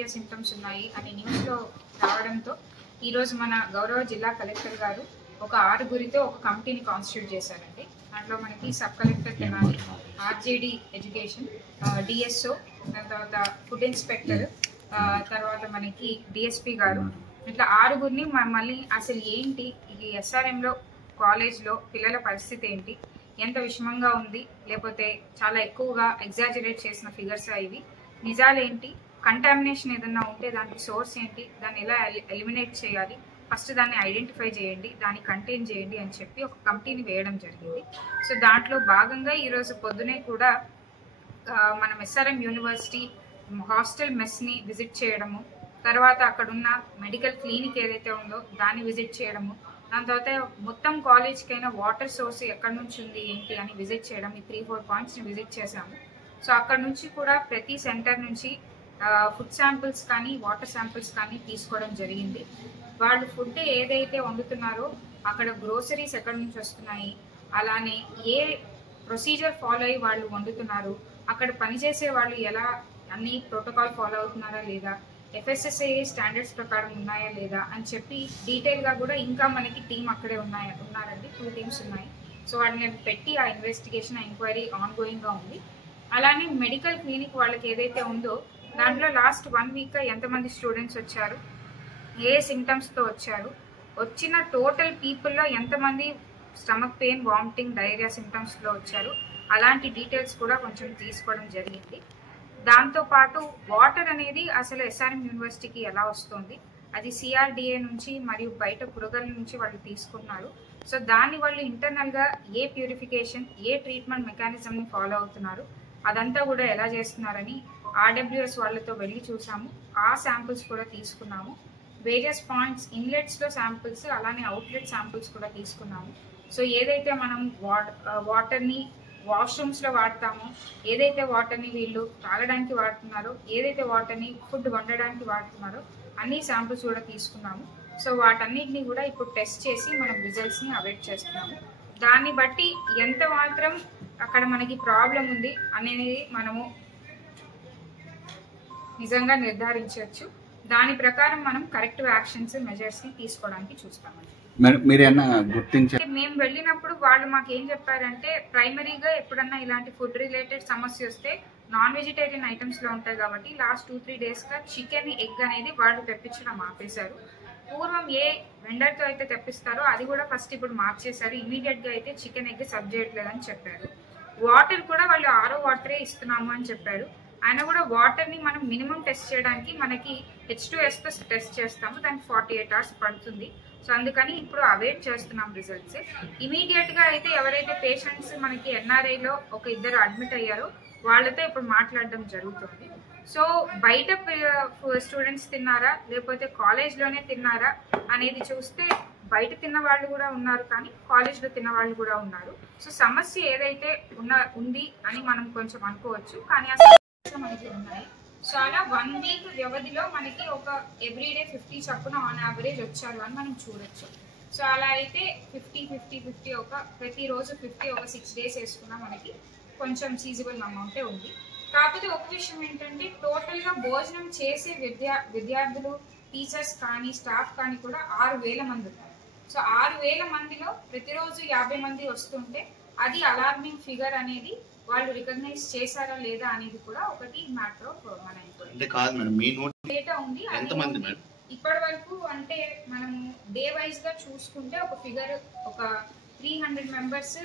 Diarrhoea symptoms ఉన్నాయి అని న్యూస్లో రావడంతో ఈరోజు మన గౌరవ జిల్లా కలెక్టర్ గారు ఒక 6గురితో ఒక కమిటీని కాన్స్టిట్యూట్ చేశారండి. దాంట్లో మనకి sub collector Tenali, RJD education, DSO, తర్వాత ఫుడ్ ఇన్స్పెక్టర్, తర్వాత మనకి డిఎస్పీ గారు, ఇట్లా 6గురిని మళ్ళీ అసలు ఏంటి ఈ ఎస్ఆర్ఎంలో కాలేజ్లో పిల్లల పరిస్థితి ఏంటి, ఎంత విషమంగా ఉంది, లేకపోతే చాలా ఎక్కువగా ఎగ్జాజరేట్ చేసిన ఫిగర్స్ ఇవి, నిజాలేంటి, కంటామినేషన్ ఏదన్నా ఉంటే దానికి సోర్స్ ఏంటి, దాన్ని ఎలా ఎలిమినేట్ చేయాలి, ఫస్ట్ దాన్ని ఐడెంటిఫై చేయండి, దాన్ని కంటైన్ చేయండి అని చెప్పి ఒక కమిటీని వేయడం జరిగింది. సో దాంట్లో భాగంగా ఈరోజు పొద్దునే కూడా మనం ఎస్ఆర్ఎం యూనివర్సిటీ హాస్టల్ మెస్ని విజిట్ చేయడము, తర్వాత అక్కడున్న మెడికల్ క్లినిక్ ఏదైతే ఉందో దాన్ని విజిట్ చేయడము, దాని తర్వాత మొత్తం కాలేజ్కైనా వాటర్ సోర్స్ ఎక్కడి నుంచి ఉంది ఏంటి అని విజిట్ చేయడం, ఈ 3-4 పాయింట్స్ని విజిట్ చేశాము. సో అక్కడ నుంచి కూడా ప్రతి సెంటర్ నుంచి ఫుడ్ శాంపిల్స్ కానీ వాటర్ శాంపిల్స్ కానీ తీసుకోవడం జరిగింది. వాళ్ళు ఫుడ్ ఏదైతే వండుతున్నారో అక్కడ గ్రోసరీస్ ఎక్కడి నుంచి వస్తున్నాయి, అలానే ఏ ప్రొసీజర్ ఫాలో అయ్యి వాళ్ళు వండుతున్నారు, అక్కడ పనిచేసే వాళ్ళు ఎలా అన్ని ప్రోటోకాల్ ఫాలో అవుతున్నారా లేదా, FSSAI స్టాండర్డ్స్ ప్రకారం ఉన్నాయా లేదా అని చెప్పి డీటెయిల్గా కూడా ఇంకా మనకి టీం అక్కడే ఉన్నారండి, 2 టీమ్స్ ఉన్నాయి. సో వాటిని పెట్టి ఆ ఇన్వెస్టిగేషన్ ఎంక్వైరీ ఆన్గోయింగ్గా ఉంది. అలానే మెడికల్ క్లినిక్ వాళ్ళకి ఏదైతే ఉందో దాంట్లో లాస్ట్ 1 వీక్ ఎంతమంది స్టూడెంట్స్ వచ్చారు, ఏ సిమ్టమ్స్తో వచ్చారు, వచ్చిన టోటల్ పీపుల్లో ఎంతమంది స్టమక్ పెయిన్, వామిటింగ్, డయేరియా సిమ్టమ్స్లో వచ్చారు, అలాంటి డీటెయిల్స్ కూడా కొంచెం తీసుకోవడం జరిగింది. దాంతోపాటు వాటర్ అనేది అసలు ఎస్ఆర్ఎం యూనివర్సిటీకి ఎలా వస్తుంది, అది CRDA నుంచి మరియు బయట పురగల నుంచి వాళ్ళు తీసుకున్నారు. సో దాన్ని వాళ్ళు ఇంటర్నల్గా ఏ ప్యూరిఫికేషన్, ఏ ట్రీట్మెంట్ మెకానిజంని ఫాలో అవుతున్నారు, అదంతా కూడా ఎలా చేస్తున్నారని RWS వాళ్ళతో వెళ్ళి చూసాము. ఆ శాంపిల్స్ కూడా తీసుకున్నాము. వేరియస్ పాయింట్స్ ఇన్లెట్స్లో శాంపిల్స్, అలానే అవుట్లెట్ శాంపిల్స్ కూడా తీసుకున్నాము. సో ఏదైతే మనం వాటర్ని వాష్రూమ్స్లో వాడతామో, ఏదైతే వాటర్ని వీళ్ళు తాగడానికి వాడుతున్నారో, ఏదైతే వాటర్ని ఫుడ్ వండడానికి వాడుతున్నారో అన్ని శాంపిల్స్ కూడా తీసుకున్నాము. సో వాటన్నిటిని కూడా ఇప్పుడు టెస్ట్ చేసి మనం రిజల్ట్స్ని అవైట్ చేస్తున్నాము. దాన్ని బట్టి ఎంత మాత్రం అక్కడ మనకి ప్రాబ్లం ఉంది అనేది మనము నిజంగా నిర్ధారించవచ్చు. దాని ప్రకారం మనం కరెక్టివ్ యాక్షన్స్, మెజర్స్ని తీసుకోవడానికి చూస్తామండి. మేము వెళ్ళినప్పుడు వాళ్ళు మాకు ఏం చెప్పారంటే, ప్రైమరీగా ఎప్పుడన్నా ఇలాంటి ఫుడ్ రిలేటెడ్ సమస్య వస్తే నాన్ వెజిటేరియన్ ఐటమ్స్లో ఉంటాయి కాబట్టి లాస్ట్ 2-3 డేస్గా చికెన్, ఎగ్ అనేది వాళ్ళు తెప్పించడం ఆపేశారు. పూర్వం ఏ వెండర్తో అయితే తెప్పిస్తారో అది కూడా ఫస్ట్ ఇప్పుడు మార్చేశారు. ఇమీడియట్గా అయితే చికెన్, ఎగ్ సర్వ్ చేయట్లేదని చెప్పారు. వాటర్ కూడా వాళ్ళు RO వాటరే ఇస్తున్నాము అని చెప్పారు. అయినా కూడా వాటర్ని మనం మినిమం టెస్ట్ చేయడానికి మనకి H2Sతో టెస్ట్ చేస్తాము, దానికి 48 hours పడుతుంది. సో అందుకని ఇప్పుడు అవైట్ చేస్తున్నాం రిజల్ట్స్. ఇమీడియట్గా అయితే ఎవరైతే పేషెంట్స్ మనకి NRIలో ఒక 2 అడ్మిట్ అయ్యారో వాళ్ళతో ఇప్పుడు మాట్లాడడం జరుగుతుంది. సో బయట స్టూడెంట్స్ తిన్నారా లేకపోతే కాలేజ్లోనే తిన్నారా అనేది చూస్తే బయట తిన్న వాళ్ళు కూడా ఉన్నారు, కానీ కాలేజ్లో తిన్న వాళ్ళు కూడా ఉన్నారు. సో సమస్య ఏదైతే ఉంది అని మనం కొంచెం అనుకోవచ్చు, కానీ ఆ సమస్య మనకి ఉన్నాయి. సో అలా 1 వీక్ వ్యవధిలో మనకి ఒక ఎవ్రీడే 50 చప్పున ఆన్ యావరేజ్ వచ్చారు అని మనం చూడొచ్చు. సో అలా అయితే 50 ఒక ప్రతిరోజు 50 ఒక 6 days వేసుకున్నా మనకి కొంచెం సీజబుల్ అమౌంటే ఉంది. కాకపోతే ఒక విషయం ఏంటంటే, టోటల్గా భోజనం చేసే విద్యార్థులు, టీచర్స్ కానీ స్టాఫ్ కానీ కూడా 6,000 మంది ఉన్నారు. సో 6,000 మందిలో ప్రతిరోజు 50 మంది వస్తుంటే అది అలార్మింగ్ ఫిగర్ అనేది వాళ్ళు రికగ్నైజ్ చేశారా లేదా అనేది కూడా ఒకటి మ్యాటర్ ఆఫ్ మన డేటా ఉంది. ఇప్పటి వరకు అంటే మనం డే వైజ్ గా చూసుకుంటే ఒక ఫిగర్ ఒక 300 మెంబర్స్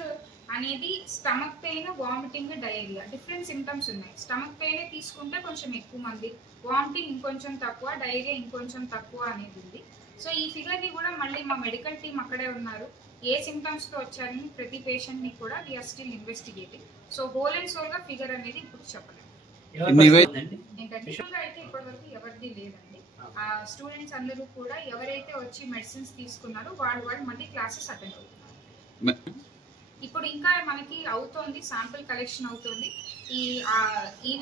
అనేది stomach pain, vomiting, diarrhoea different symptoms ఉన్నాయి. స్టమక్ పెయిన్ తీసుకుంటే కొంచెం ఎక్కువ మంది, వామిటింగ్ ఇంకొంచెం తక్కువ, డయేరియా ఇంకొంచెం తక్కువ అనేది ఉంది. సో ఈ ఫిగర్ని కూడా మళ్ళీ మా మెడికల్ టీం అక్కడే ఉన్నారు. ఏ సిమ్టమ్స్తో వచ్చారని ప్రతి పేషెంట్ని కూడా we are still investigating. So whole and సోల్గా ఫిగర్ అనేది ఇప్పుడు చెప్పలేము. ఏంటంటే అయితే ఇప్పటి వరకు ఎవరిది లేదండి. స్టూడెంట్స్ అందరూ కూడా ఎవరైతే వచ్చి మెడిసిన్స్ తీసుకున్నారో వాళ్ళు మళ్ళీ క్లాసెస్ అటెండ్ అవుతున్నారు. ఇప్పుడు ఇంకా మనకి అవుతోంది, శాంపుల్ కలెక్షన్ అవుతుంది. ఈ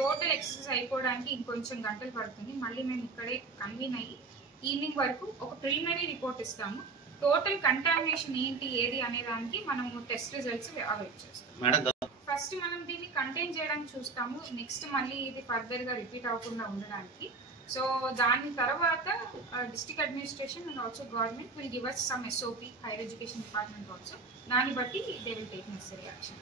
టోటల్ ఎక్సర్సైజ్ అయిపోవడానికి ఇంకొంచెం గంటలు పడుతుంది. మళ్ళీ మేము ఇక్కడే కన్వీన్ అయ్యి ఈవినింగ్ వరకు ఒక ప్రిలిమినరీ రిపోర్ట్ ఇస్తాము. టోటల్ కంటామినేషన్ ఏంటి ఏది అనే దానికి మనము టెస్ట్ రిజల్ట్స్ అవైట్ చేస్తాం. ఫస్ట్ మనం దీన్ని కంటైన్ చేయడానికి చూస్తాము, నెక్స్ట్ మళ్ళీ ఇది ఫర్దర్గా రిపీట్ అవ్వకుండా ఉండడానికి. సో దాని తర్వాత district administration and also government will give us some SOP, higher education department also. దాన్ని బట్టి they will take necessary action.